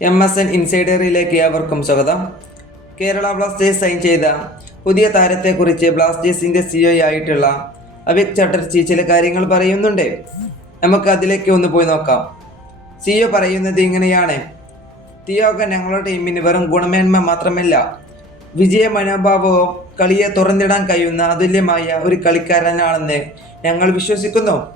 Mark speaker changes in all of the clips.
Speaker 1: M S N ഇൻസൈഡറിലേക്ക് ഏവർക്കും സ്വാഗതം. Kerala Blasters sign ചെയ്ത പുതിയ താരത്തെക്കുറിച്ച് ബ്ലാസ്റ്റേഴ്സിന്റെ സിഒ ആയിട്ടുള്ള അവിക് ചട്ടർജി ചില കാര്യങ്ങൾ പറയുന്നുണ്ട്. നമുക്ക് അതിലേക്ക് ഒന്ന് പോയി നോക്കാം. സിഒ പറയുന്നത് ഇങ്ങനെയാണ്. തിയോഗ ഞങ്ങളുടെ ടീമിന് വെറും ഗുണമേന്മ മാത്രമല്ല വിജയ മനോഭാവവും കളിയെ തുറന്നിടാൻ കഴിയുന്ന അതുല്യമായ ഒരു കളിക്കാരനാണെന്ന് ഞങ്ങൾ വിശ്വസിക്കുന്നു.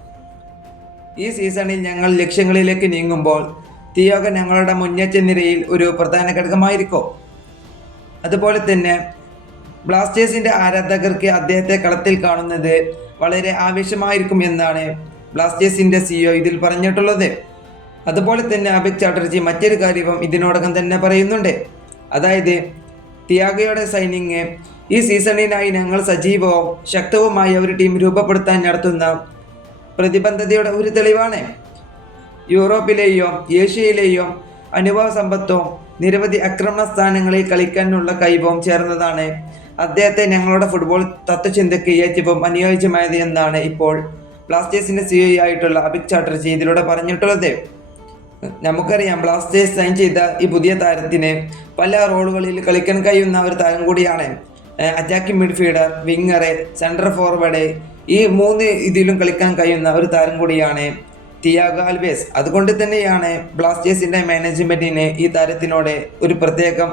Speaker 1: ഈ സീസണിൽ ഞങ്ങൾ ലക്ഷ്യങ്ങളിലേക്ക് നീങ്ങുമ്പോൾ തിയോഗ ഞങ്ങളുടെ മുന്നേറ്റ നിരയിൽ ഒരു പ്രധാന ഘടകമായിരിക്കും. അതുപോലെ തന്നെ ബ്ലാസ്റ്റേഴ്സിന്റെ ആരാധകർക്ക് അദ്ദേഹത്തെ കളത്തിൽ കാണുന്നത് വളരെ ആവേശമായിരിക്കും എന്നാണ് ബ്ലാസ്റ്റേഴ്സിന്റെ സിഇഒ ഇതിൽ പറഞ്ഞിട്ടുള്ളത്. അതുപോലെ തന്നെ അഭിക് ചാറ്റർജി മറ്റൊരു കാര്യവും ഇതിനോടകം തന്നെ പറയുന്നുണ്ട്. അതായത് തിയാഗയുടെ സൈനിങ് ഈ സീസണിനായി ഞങ്ങൾ സജീവവും ശക്തവുമായ ഒരു ടീം രൂപപ്പെടുത്താൻ നടത്തുന്ന പ്രതിബദ്ധതയുടെ ഒരു തെളിവാണ്. യൂറോപ്പിലെയോ ഏഷ്യയിലെയോ അനുഭവ സമ്പത്തോ നിരവധി ആക്രമണ സ്ഥാനങ്ങളിൽ കളിക്കാനുള്ള കഴിവും ചേർന്നതാണ്. അദ്ദേഹത്തെ ഞങ്ങളുടെ ഫുട്ബോൾ തത്വചിന്തയ്ക്ക് ഏറ്റവും അനുയോജ്യമായത് എന്നാണ് ഇപ്പോൾ ബ്ലാസ്റ്റേഴ്സിന്റെ സിഇഒ ആയിട്ടുള്ള അഭിക് ചാറ്റർജി ഇതിലൂടെ പറഞ്ഞിട്ടുള്ളത്. നമുക്കറിയാം ബ്ലാസ്റ്റേഴ്സ് സൈൻ ചെയ്ത ഈ പുതിയ താരത്തിന് പല റോളുകളിൽ കളിക്കാൻ കഴിയുന്ന ഒരു താരം കൂടിയാണ്. Attacking midfielder winger central forward ഈ മൂന്ന് ഇതിലും കളിക്കാൻ കഴിയുന്ന ഒരു താരം കൂടിയാണ്. Thiago Alves. അതുകൊണ്ട് തന്നെയാണ് ബ്ലാസ്റ്റേഴ്സിന്റെ മാനേജ്മെന്റിന് ഈ താരത്തിനോട് ഒരു പ്രത്യേകം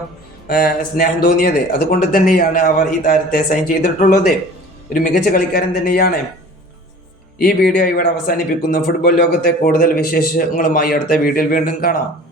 Speaker 1: സ്നേഹം തോന്നിയത്. അതുകൊണ്ട് തന്നെയാണ് അവർ ഈ താരത്തെ സൈൻ ചെയ്തിട്ടുള്ളത്. ഒരു മികച്ച കളിക്കാരൻ തന്നെയാണ്. ഈ വീഡിയോ ഇവിടെ അവസാനിപ്പിക്കുന്നു. ഫുട്ബോൾ ലോകത്തെ കൂടുതൽ വിശേഷങ്ങളുമായി അടുത്ത വീഡിയോയിൽ വീണ്ടും കാണാം.